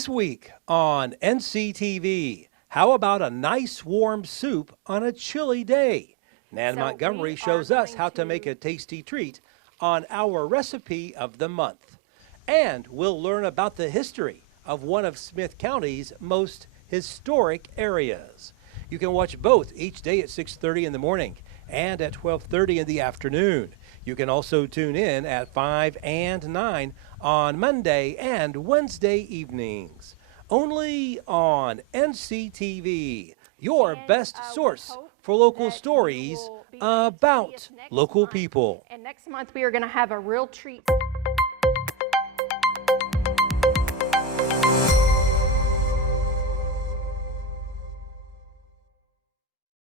This week on NCTV, how about a nice warm soup on a chilly day? Nan Montgomery shows us how to make a tasty treat on our recipe of the month. And we'll learn about the history of one of Smith County's most historic areas. You can watch both each day at 6:30 in the morning and at 12:30 in the afternoon. You can also tune in at 5 and 9 on Monday and Wednesday evenings. Only on NCTV, your best source for local stories about local people. And next month we are going to have a real treat.